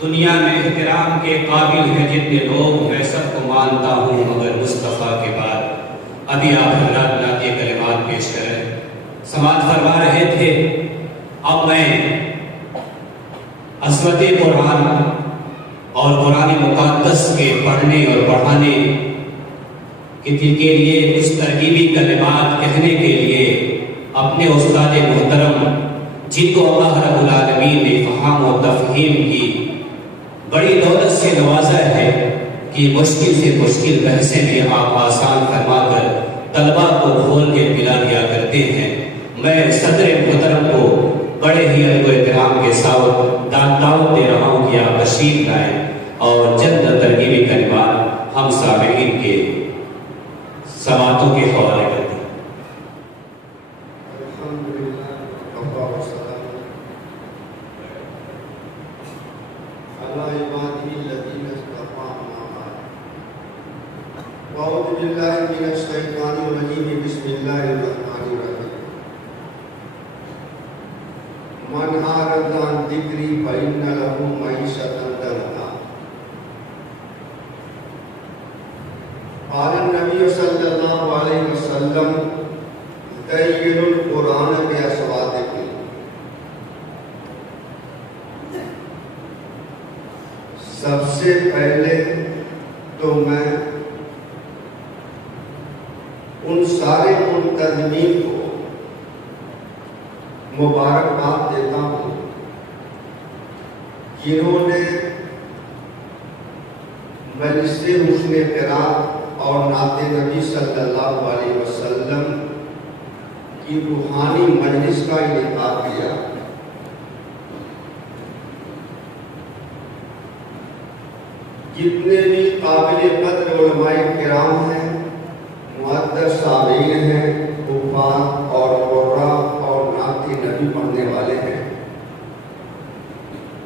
دنیا میں احترام کے قابل ہیں جتنے لوگ، میں سب کو مانتا ہوں مگر مصطفیٰ کے بعد۔ ابھی آپ حضرات نعت کلمات پیش کر رہے سماعت فرما رہے تھے۔ اب میں عظمت قرآن اور قرآن مقدس کے پڑھنے اور پڑھانے کے لیے کچھ ترغیبی کلمات کہنے کے لیے اپنے استاد محترم، جن کو اللہ رب العالمین نے فہم و تفہیم کی بڑی دولت سے نوازا ہے کہ مشکل سے مشکل بحثیں بھی آپ آسان فرما کر طلبہ کو کھول کے پلا دیا کرتے ہیں۔ میں صدر محترم کو بڑے ہی ادب و احترام کے ساتھ دعوت دے رہا ہوں کہ آپ تشریف لائیں اور چند ترغیبی کلمات ہم سامعین کے سماعتوں کے حوالے کرتے ہیں۔ اعوذ باللہ من الشیطان الرجیم، بسم اللہ الرحمن الرحیم۔ من اعرض عن ذکری فإن له معیشۃ ضنکا۔ قال النبی صلی اللہ علیہ وسلم زینوا القرآن بأصواتکم۔ سب سے پہلے تو میں ان سارے منتظمین کو مبارکباد دیتا ہوں جنہوں نے مجلس حسن قرات اور نعت نبی صلی اللہ علیہ وسلم کی روحانی مجلس کا انعقاد کیا۔ جتنے بھی قابل قدر علماء کرام ہیں، معدد سامعین ہیں، حفاظ اور قراء اور نعت نبی پڑھنے والے ہیں،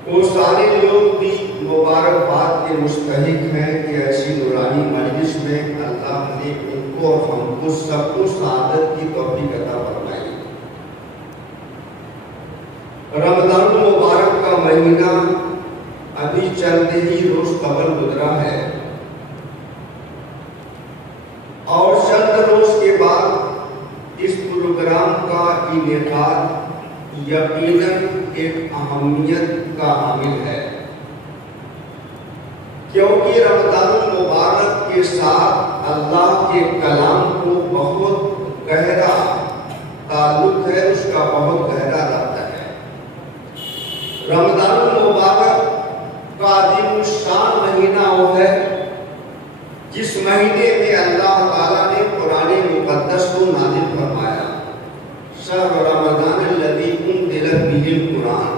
وہ سارے لوگ بھی مبارکباد کے مستحق ہیں کہ ایسی نورانی مجلس میں اللہ نے ان کو اور ہم کو سب کو سعادت کی توفیق عطا فرمائی۔ رمضان المبارک کا مہینہ ابھی چند ہی روز قبل گزرا ہے اور چند روز کے بعد اس پروگرام کا انعقاد یقیناً ایک اہمیت کا حامل ہے، کیونکہ رمضان المبارک کے ساتھ اللہ کے کلام کو بہت گہرا تعلق ہے، اس کا بہت گہرا رابطہ ہے۔ رمضان المبارک کا عظیم الشان مہینہ وہ ہے جس مہینے میں اللہ تعالیٰ نے قرآن مقدس کو نازل فرمایا، شہر رمضان الذی انزل فیہ القرآن۔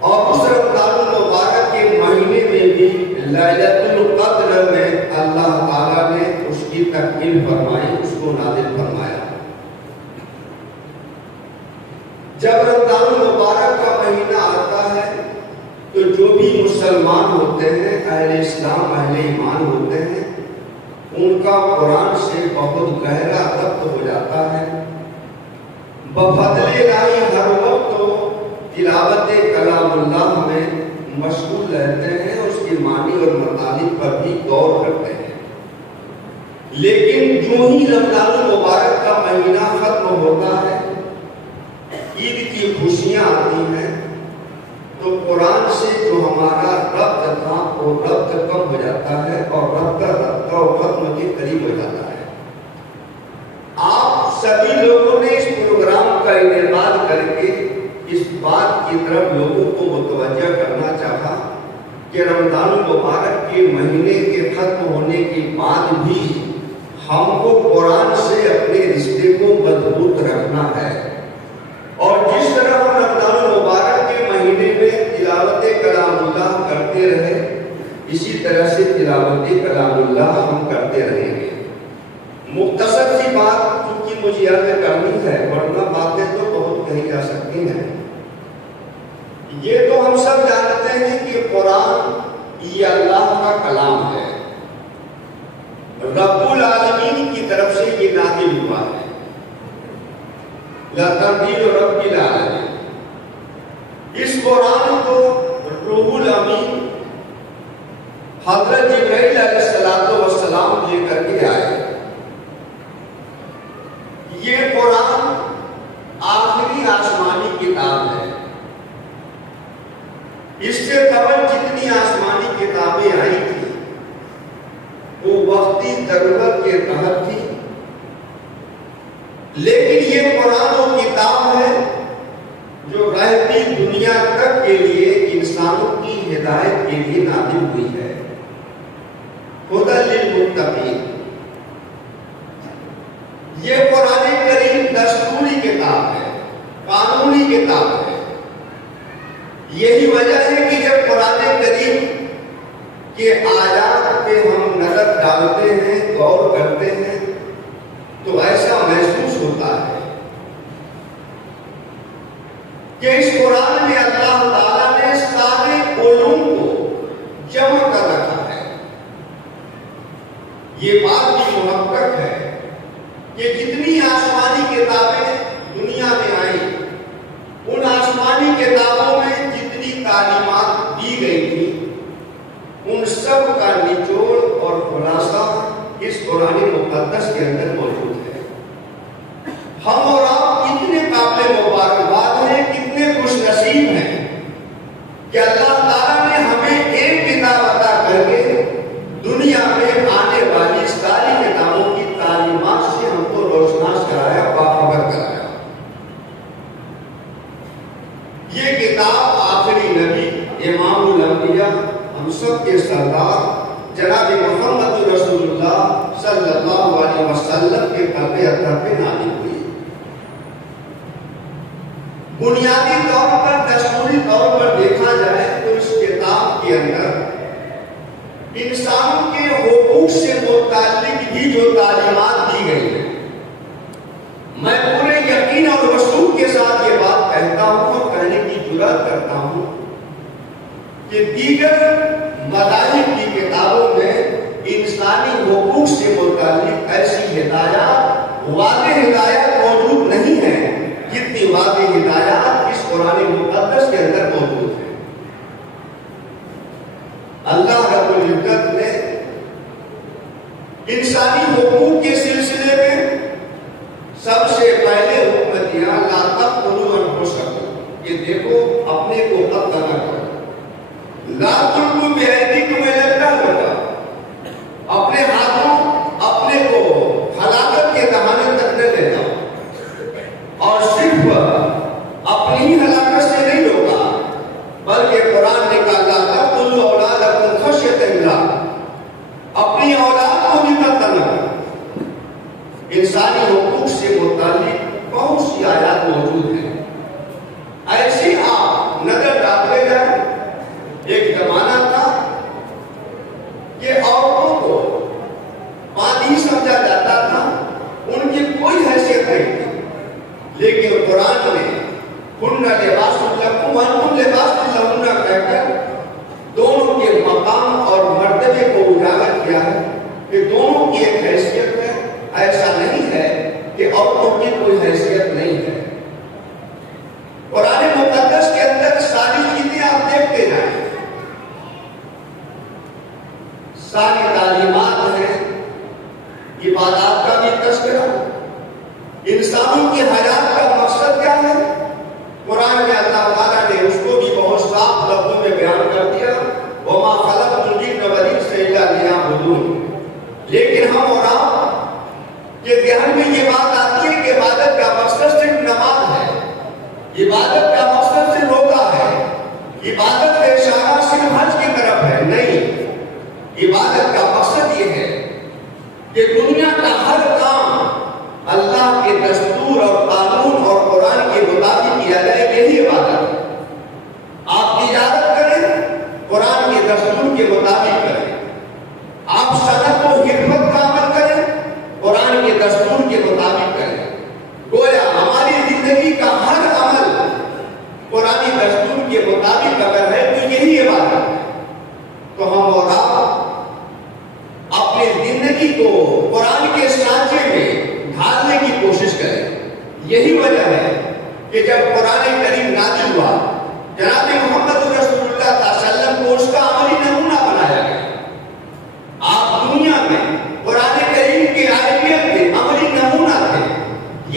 اور اس رمضان المبارک کے مہینے میں بھی لیلۃ القدر میں اللہ تعالیٰ نے اس کی تکمیل فرمائی، اس کو نازل فرمایا۔ جب رمضان المبارک کا مہینہ آتا ہے تو جو بھی مسلمان ہوتے ہیں، اہل اسلام، اہل ایمان ہوتے ہیں، ان کا قرآن سے بہت گہرا ربط ہو جاتا ہے۔ بفضل الہی ہر وقت تلاوت کلام اللہ میں مشغول رہتے ہیں، اس کی معنی اور مطالب پر بھی غور کرتے ہیں۔ لیکن جو ہی رمضان المبارک کا مہینہ ختم ہوتا ہے، عید کی خوشیاں آتی ہیں، تو قرآن سے جو ہمارا ربط تھا وہ ربط کم ہو جاتا ہے اور ربط و ختم کے قریب ہو جاتا ہے۔ آپ سبھی لوگوں نے اس پروگرام کا انعقاد کر کے اس بات کی طرف لوگوں کو متوجہ کرنا چاہا کہ رمضان المبارک کے مہینے کے ختم ہونے کے بعد بھی ہم کو قرآن سے اپنے رشتے کو مضبوط رکھنا ہے، اور جس طرح ہم رمضان المبارک کے مہینے میں تلاوت کلام اللہ کرتے رہے، اسی طرح سے تلاوت کلام اللہ ہم کرتے رہیں گے۔ مختصر سی بات کیونکہ مجھے یاد کرنی ہے، ورنہ باتیں تو بہت کہی جا سکتی ہیں۔ یہ تو ہم سب جانتے ہیں کہ قرآن یہ اللہ کا کلام ہے، رب العالمین کی طرف سے یہ نازل ہوا ہے، لتنزیل رب العالمین۔ اس قرآن کو روح الامین حضرت جبرائیل علیہ السلام لے کر کے آئے۔ یہ قرآن آخری آسمانی کتاب ہے، اس سے قبل جتنی آسمانی کتابیں آئی تھی وہ وقتی ضرورت کے تحت تھی، لیکن یہ قرآن و کتاب ہے جو رہتی دنیا تک کے لیے انسانوں کی ہدایت کے لیے نازل ہوئی ہے، ہدی للمتقین۔ یہ قرآن کریم دستوری کتاب ہے، قانونی کتاب ہے۔ یہی وجہ ہے کہ جب قرآن کریم کے آیات پہ ہم نظر ڈالتے ہیں، غور کرتے ہیں، تو ایسا محسوس ہوتا ہے کہ اس قرآن میں اللہ تعالیٰ نے سارے علوم کو جمع کر رکھا ہے۔ یہ بات بھی محقق ہے کہ جتنی آسمانی کتابیں دنیا میں آئیں، ان آسمانی کتابوں میں جتنی تعلیمات دی گئی تھی، ان سب کا نچوڑ اور خلاصہ اس قرآن مقدس کے اندر موجود ہے۔ ہم اور آپ کتنے قابل مبارکباد ہیں، کتنے خوش نصیب ہیں کہ اللہ تعالیٰ نے ہمیں ایک کتاب عطا کر کے دنیا میں آنے والی ساری کتابوں کی تعلیمات سے ہم کو روشناس کرایا، باخبر کرایا۔ یہ کتاب آخری نبی امام الانبیاء ہم سب کے سردار جناب محمد رسول اللہ صلی اللہ علیہ وسلم کے قلب اطہر پہ نازل ہوئی۔ بنیادی طور پر، دستوری طور پر دیکھا جائے تو اس کتاب کے اندر انسانوں کے حقوق سے متعلق بھی جو تعلیمات دی گئی ہیں، میں پورے یقین اور وثوق کے ساتھ یہ بات کہتا ہوں اور کہنے کی جرات کرتا ہوں کہ دیگر مذاہب کی کتابوں میں انسانی حقوق سے متعلق ایسی ہدایات، واضح ہدایات موجود نہیں ہیں جتنی واضح ہدایات اس قرآن مقدس کے اندر موجود ہیں۔ اللہ رب العزت نے انسانی حقوق کے سلسلے میں سب سے پہلے حکم دیا، لا تقتلوا انفسکم، کہ دیکھو اپنے کو قتل نہ کرو، لا تلقوا بأیدیکم الی التہلکہ، اپنے ہاتھوں اپنے کو ہلاکت کے دہانے تک نہ لے جاؤ، اور صرف اپنی ہی ہلاکت سے نہیں روکا بلکہ قرآن نے کہا لا تقتلوا اولادکم خشیۃ املاق، اپنی اولاد کو بھی قتل نہ کرو۔ انسانی حقوق سے متعلق بہت سی آیات موجود ہیں۔ ایسی آپ نظر ڈالتے جائیں، ایک زمانہ تھا کہ عورتوں کو پانی سمجھا جاتا تھا، ان کی کوئی حیثیت نہیں تھی، لیکن قرآن نے ہن لباس لکم وانتم لباس لہن کہہ کر دونوں کے مقام اور مرتبے کو اجاگر کیا ہے کہ دونوں کی ایک حیثیت ہے۔ ایسا نہیں ہے کہ عورتوں کی کوئی حیثیت نہیں ہے۔ قرآن مقدس کے اندر ساری چیزیں آپ دیکھتے جائیں، ساری تعلیمات ہیں، عبادات کا بھی تذکرہ، انسانوں کی حیات کا مقصد کیا ہے، قرآن میں اللہ تعالیٰ نے اس کو بھی بہت صاف لفظوں میں بیان کر دیا، وَمَا خَلَقْتُ الْجِنَّ وَالْإِنسَ إِلَّا لِيَعْبُدُونِ۔ لیکن ہم اور آپ کے ذہن میں یہ بات آتی ہے کہ عبادت کا مقصد صرف نماز ہے، عبادت کا مقصد صرف روزہ ہے، عبادت کا اشارہ صرف حج کی طرف ہے۔ نہیں، عبادت کا مقصد یہ ہے کہ دنیا کا ہر کام اللہ کے دستور اور قانون اور قرآن کے مطابق کیا جائے، یہی عبادت ہے۔ آپ تجارت کریں، قرآن کے دستور کے مطابق کریں۔ آپ صنعت و حکمت کا عمل کریں، قرآن کے دستور کے مطابق کریں۔ گویا ہماری زندگی کا ہر عمل قرآن دستور کے مطابق اگر ہے تو یہی عبادت ہے۔ تو ہم اور آپ اپنی زندگی کو قرآن کے سانچے میں ڈھالنے کی کوشش کریں۔ یہی وجہ ہے کہ جب قرآن کریم نازل ہوا، جناب محمد رسول اللہ صلی اللہ علیہ وسلم کو اس کا عملی نمونہ بنایا گیا۔ آپ دنیا میں قرآن کریم کے آئیت کے عملی نمونہ تھے۔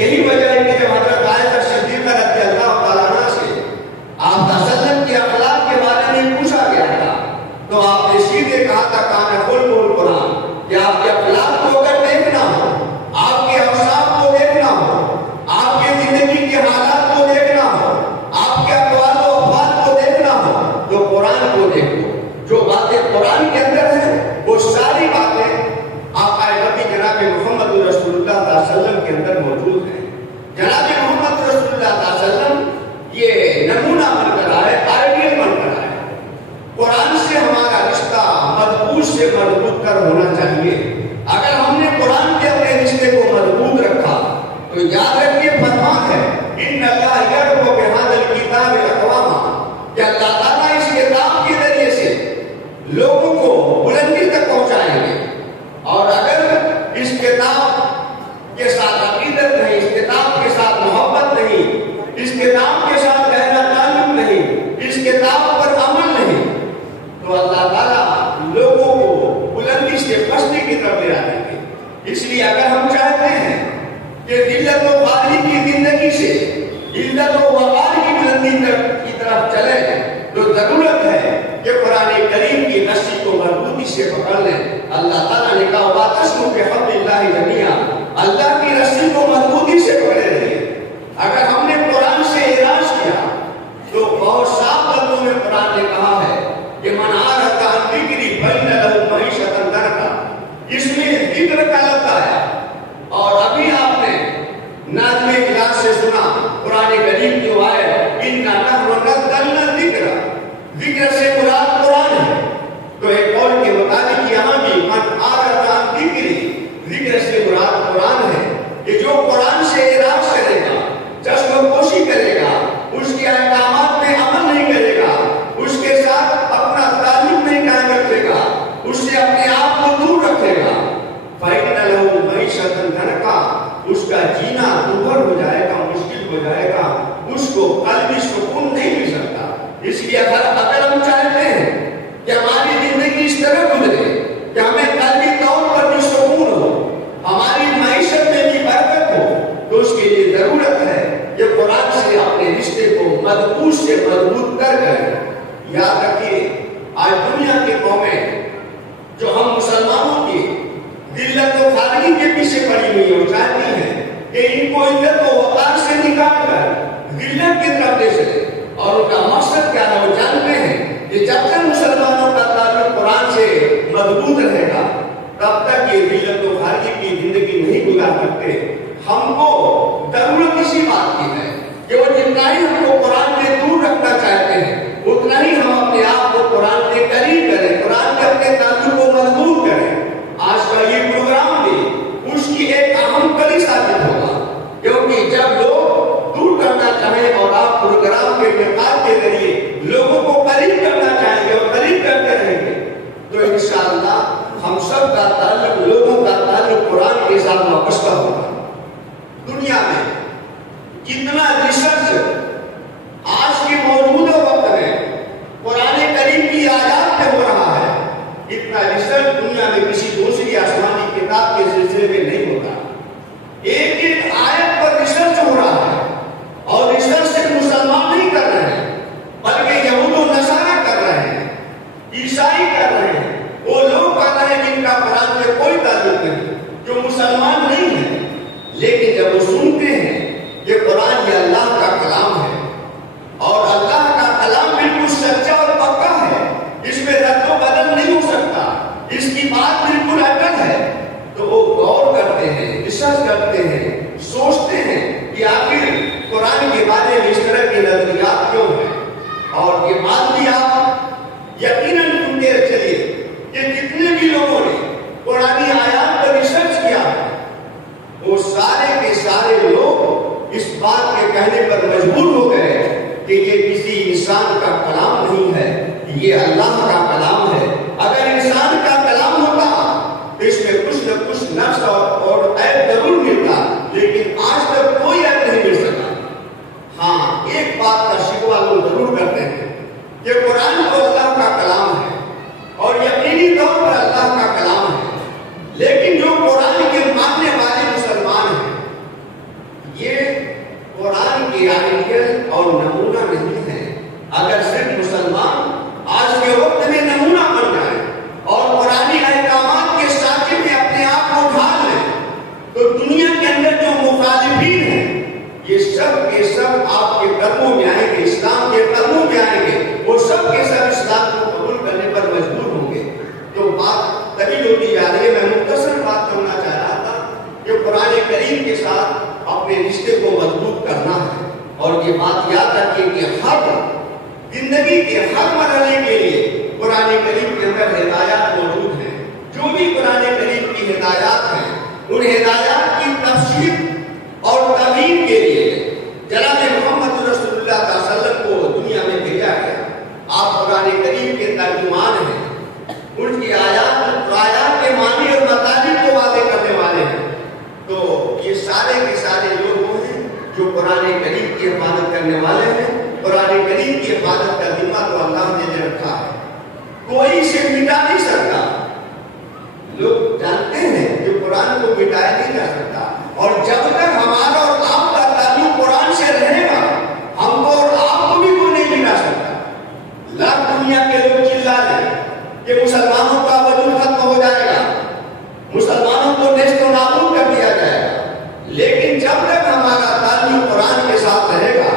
یہی وجہ ہے کہ جب حضرت عائشہ صدیقہ رضی اللہ تعالیٰ عنہ سے آپ صلی اللہ علیہ وسلم کے اخلاق کے بارے میں پوچھا گیا تھا تو آپ نے سیدھے کہا تھا کان خلق القرآن، کہ آپ کے اخلاق کو اگر دیکھنا ہو، آپ کے اوصاف کو دیکھنا ہو، آپ کے زندگی کے حالات کو دیکھنا ہو، آپ کے اقوال و افعال کو دیکھنا ہو تو قرآن کو دیکھو۔ جو باتیں قرآن کے اندر ہیں وہ ساری باتیں آقا نبی جناب محمد رسول اللہ صلی اللہ علیہ وسلم کے اندر موجود ہیں۔ جناب محمد رسول اللہ صلی اللہ علیہ وسلم یہ نمونہ بن کر آئے، آئیڈیل بن کر آئے۔ قرآن سے ہمارا رشتہ مضبوط سے مضبوط کر ہونا چاہیے۔ اگر ہم نے قرآن کے اپنے رشتے کو مضبوط رکھا تو یاد رکھیے فرمان ہے ان اللہ یرفع بہذا الکتاب اقواما، کہ اللہ تعالیٰ اس کتاب کے ذریعے سے لوگوں کو بلندی تک پہنچائیں گے۔ اور اگر اس کتاب کے ساتھ عقیدت نہیں، اس کتاب کے ساتھ محبت نہیں، اس کتاب کے ساتھ گہرا تعلق نہیں، اس کتاب پر عمل نہیں، تو اللہ تعالیٰ لوگوں کو بلندی سے پستی کی طرف لے آئیں گے۔ اس لیے اگر ہم چاہتے ہیں کہ ذلت و خواری کی زندگی سے عزت و وقار کی بلندی کی طرف چلے تو ضرورت ہے کہ قرآن کریم کی رسی کو مضبوطی سے پکڑ لیں۔ اللہ تعالیٰ نے کہا واعتصموا بحبل اللہ جميعا، اللہ کی رسی کو مضبوطی سے پکڑے رہیے۔ اگر ہم نے قرآن سے اعراض کیا تو بہت صاف لفظوں میں قرآن نے کہا ہے کہ من اعرض عن ذکری فإن له معیشة ضنکا، اس میں ذکر کا لفظ آیا۔ اور ابھی آپ نے نظم اخلاص سے سنا قرآن کریم جو آئے اِنَّا نَحْنُ نَزَّلْنَا الذِّکْرَ، ذکر سے مراد قرآن ہے۔ تو ایک قول کے مطابق یہاں بھی من اعرض عن ذکری، ذکر سے مراد قرآن ہے کہ جو قرآن سے اعراض کرے گا، چشم پوشی کرے گا، اس کے احکامات میں عمل نہیں کرے گا، اس کے ساتھ اپنا تعلق نہیں قائم رکھے گا، اس سے اپنے آپ کو دور رکھے گا، فَإِنَّ لَهُ مَعِيشَةً ضَنْكًا، اس کا جینا دشوار ہو جائے گا، مشکل ہو جائے گا، اس کو قلبی سکون نہیں مل سکتا۔ اس لیے اگر ہم چاہتے ہیں کہ ہماری زندگی اس طرح گزرے کہ ہمیں قلبی طور پر بھی سکون ہو، ہماری معیشت میں بھی برکت ہو، تو اس کے لیے ضرورت ہے کہ قرآن سے اپنے رشتے کو مضبوط سے مضبوط کر کر۔ یاد رکھیے آج دنیا کی قومیں جو ہم مسلمانوں کی ذلت و خواری کے پیچھے پڑی ہوئی ہو چاہتی ہیں کہ ان کو عزت و وقار سے نکال کر ذلت کی طرف لے چلے، اور ان کا مقصد کیا ہے وہ جانتے ہیں کہ جب تک مسلمانوں کا تعلق قرآن سے مضبوط رہے گا تب تک یہ ذلت و خواری کی زندگی نہیں گزار سکتے۔ ہم کو ضرورت اسی بات کی ہے کہ وہ جتنا ہی ہم کو قرآن سے دور رکھنا چاہتے ہیں اتنا ہی ہم اپنے آپ کو قرآن کے قریب کریں، قرآن کے اپنے تعلق کو مضبوط کریں۔ آج کا یہ پروگرام بھی اس کی ایک اہم کڑی ثابت ہوگا، کیونکہ جب لوگ دور کرنا چاہیں اور آپ پروگرام کے انعقاد کے ذریعے لوگوں کو قریب کرنا چاہیں گے اور قریب کرتے رہیں گے تو انشاءاللہ ہم سب کا تعلق، لوگوں کا تعلق قرآن کے ساتھ وابستہ ہوگا۔ دنیا میں کتنا ریسرچ آج کے موجودہ وقت میں قرآن کریم کی آیات پہ ہو رہا ہے، اتنا ریسرچ دنیا میں کسی دوسری آسمانی کتاب کے سلسلے میں نہیں ہوتا۔ ایک ایک آیت پر ریسرچ ہو رہا ہے، اور ریسرچ صرف مسلمان نہیں کر رہے ہیں بلکہ یہود و نصارہ کر رہے ہیں، عیسائی کر رہے ہیں، وہ لوگ کر رہے ہیں جن کا قرآن سے کوئی تعلق نہیں، جو مسلمان نہیں ہے، لیکن جب وہ سنتے ہیں کہ قرآن یہ اللہ کا کلام ہے اور اللہ کا کلام بالکل سچا اور پکا ہے، اس میں رد و بدل نہیں ہو سکتا، یہ اللہ کا کلام ہے. اگر انسان کا کلام ہوتا تو اس میں کچھ نہ کچھ نقص اور عیب ضرور ملتا، لیکن آج تک کوئی عیب نہیں مل سکا. ہاں، ایک بات کا شکوہ لوگ ضرور کرتے ہیں کہ قرآن تو اللہ کا کلام ہے اور یقینی طور پر اللہ کا کلام ہے، لیکن جو قرآن کے ماننے والے مسلمان ہیں یہ قرآن کی آئیڈیل اور نمونہ نہیں ہے. اگر صرف مسلمان آج کے وقت میں نمونہ بن جائے اور قرآنی احکامات کے ساتھ میں اپنے آپ کو ڈھال لیں تو دنیا کے اندر جو مخالفین ہیں یہ سب کے سب آپ کے قدموں میں آئیں گے، اسلام کے قدموں میں آئیں گے، وہ سب کے سب اسلام کو قبول کرنے پر مجبور ہوں گے. تو بات طویل ہوتی جا رہی ہے، میں مختصر بات کرنا چاہ رہا تھا کہ قرآن کریم کے ساتھ اپنے رشتے کو مضبوط کرنا ہے. اور یہ بات یاد رکھیں کہ ہر زندگی کے ہر مرحلے کے لیے قرآن کریم کے اندر ہدایات موجود ہیں. جو بھی قرآن کریم کی ہدایات ہیں ان ہدایات کی تفسیر اور تعلیم کے لیے جناب محمد رسول اللہ صلی اللہ علیہ وسلم کو دنیا میں بھیجا گیا. آپ قرآن کریم کے ترجمان ہیں، ان کی آیات کے معنی اور مطالب کو واضح کرنے والے ہیں. تو یہ سارے کے سارے لوگ وہ ہیں جو قرآن کریم کی حفاظت کرنے والے ہیں. قرآن کریم کی حفاظت کا ذمہ تو اللہ نے رکھا ہے، کوئی اسے مٹا نہیں سکتا. لوگ جانتے ہیں کہ قرآن کو مٹایا نہیں جا سکتا، اور جب تک ہمارا اور آپ کا تعلق قرآن سے رہے گا ہم کو اور آپ کو بھی کوئی نہیں مٹا سکتا. لاکھ دنیا کے لوگ چلا لیں کہ مسلمانوں کا وجود ختم ہو جائے گا، مسلمانوں کو نیست و نابود کر دیا جائے گا، لیکن جب تک ہمارا تعلق قرآن کے ساتھ رہے گا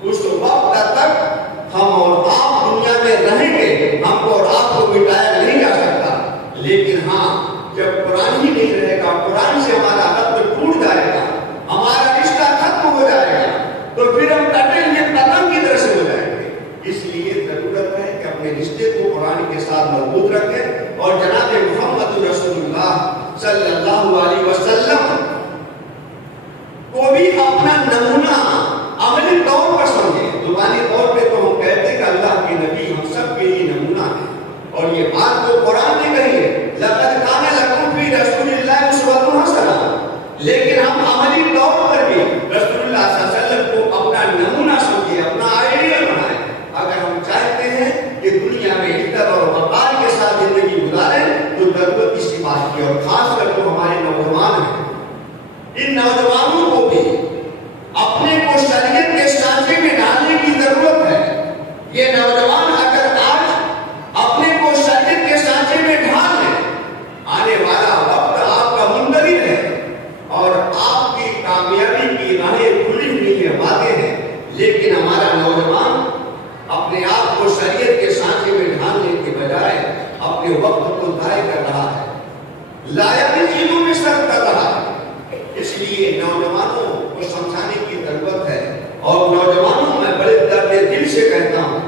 اس وقت تک ہم اور آپ دنیا میں رہیں گے، ہم کو اور آپ کو مٹایا نہیں جا سکتا. لیکن ہاں، جب قرآن ہی نہیں رہے گا، قرآن سے ہمارا ربط ٹوٹ جائے گا، ہمارا رشتہ ختم ہو جائے گا، تو پھر ہم کٹیں گے، قدم کی طرح سے ہو جائیں گے. اس لیے ضرورت ہے کہ اپنے رشتے کو قرآن کے ساتھ مضبوط رکھیں اور جناب محمد رسول اللہ صلی اللہ علیہ وسلم کو بھی اپنا نمونہ عملی طور پر سمجھیں. زبانی طور پہ تو ہم کہتے ہیں کہ اللہ کے نبی ہم سب کے لیے نمونہ ہے، اور یہ بات تو قرآن نے کہی ہے، لقد کان لکم فی رسول اللہ اسوۃ حسنہ. لیکن ہم عملی طور پر بھی رسول اللہ صلی اللہ علیہ وسلم کو اپنا نمونہ سمجھیں، اپنا آئیڈیل بنائیں. اگر ہم چاہتے ہیں کہ دنیا میں عزت اور وقار کے ساتھ زندگی گزاریں تو ضرورت اسی بات کی، اور خاص کر جو ہمارے نوجوان ہیں ان نوجوانوں کو بھی اپنے کو شریعت کے سانچے میں ڈالنے کی ضرورت ہے. یہ نوجوان اگر آج اپنے کو شریعت کے سانچے میں ڈھال لیں، آنے والا وقت آپ کا منتظر ہے اور آپ کی کامیابی کی راہیں کھلی ہوئی ہیں، واضح ہیں. لیکن ہمارا نوجوان اپنے آپ کو شریعت کے سانچے میں ڈھالنے کے بجائے اپنے وقت کو ضائع کر رہا ہے، لائق چیزوں میں صرف کر رہا ہے. اس لیے نوجوانوں کو سمجھانے کی ضرورت ہے. اور نوجوانوں میں بڑے درد دل سے کہتا ہوں،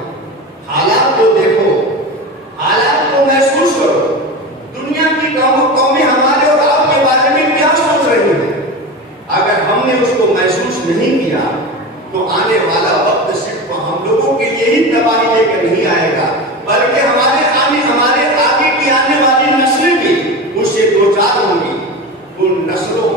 حالات کو دیکھو، حالات کو محسوس کرو. دنیا کی قومیں ہمارے اور آپ کے بارے میں کیا سوچ رہی ہیں؟ اگر ہم نے اس کو محسوس نہیں کیا تو آنے والا وقت صرف ہم لوگوں کے لیے ہی تباہی لے کر نہیں آئے گا، بلکہ ہمارے آگے کی آنے والی نسلیں بھی اس سے دو چار ہوں گی. ان نسلوں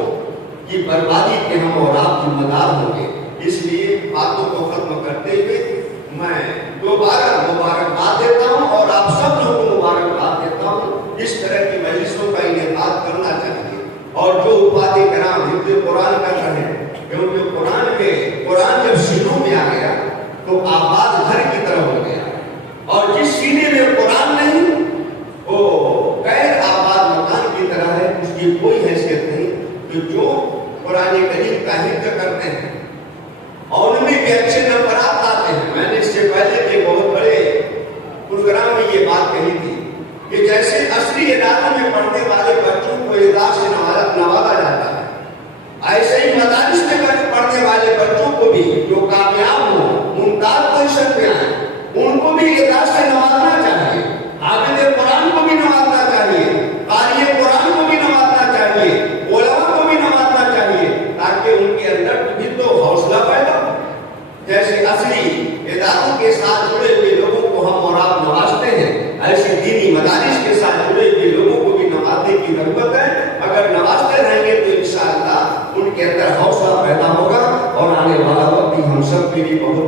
کی بربادی کے ہم اور آپ ذمہ دار ہوں گے. اس لیے باتوں کو ختم کرتے ہوئے میں دوبارہ مبارکباد دیتا ہوں اور آپ سب لوگوں کو مبارکباد دیتا ہوں. اس طرح کی مجلسوں کا انعقاد کرنا چاہیے، اور جو اپادھی کرام حفظ قرآن کر رہے ہیں، کیونکہ قرآن جب سینوں میں آ گیا تو آباد گھر کی طرح ہو گیا، اور جس سینے میں قرآن نہیں وہ غیر آباد مکان کی طرح ہے، اس کی کوئی حیثیت نہیں. کہ جو قرآن کریم کا حفظ کرتے ہیں اور ان میں بھی اچھے نمبرات آتے ہیں. میں نے اس سے پہلے کے بہت بڑے پروگرام میں یہ بات کہی تھی کہ جیسے عصری اداروں میں پڑھنے والے بچوں کو اعزاز سے نوازا جاتا ہے، ایسے ہی مدارس میں پڑھنے والے بچوں کو بھی جو کامیاب ہوں، ممتاز پوزیشن پہ آئیں، ان کو بھی اعزاز سے نوازنا چاہیے. حافظ قرآن کو بھی نوازنا چاہیے، قاری قرآن کو بھی نوازنا چاہیے، علماء کو بھی نوازنا چاہیے، تاکہ ان کے اندر بھی تو حوصلہ پیدا ہو. جیسے عصری اداروں کے ساتھ جڑے ہوئے لوگوں کو ہم اور آپ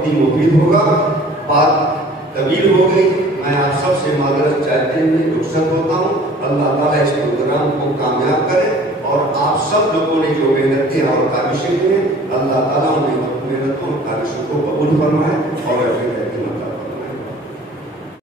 بہت ہی مفید ہوگا. بات طویل ہو گئی. میں آپ سب سے معذرت چاہتے ہوئے رخصت ہوتا ہوں. اللہ تعالیٰ اس پروگرام کو کامیاب کرے اور آپ سب لوگوں نے جو محنتیں اور کاوشیں کی ہیں اللہ تعالیٰ ان محنتوں اور کاوشوں کو قبول فرمائے اور اپنی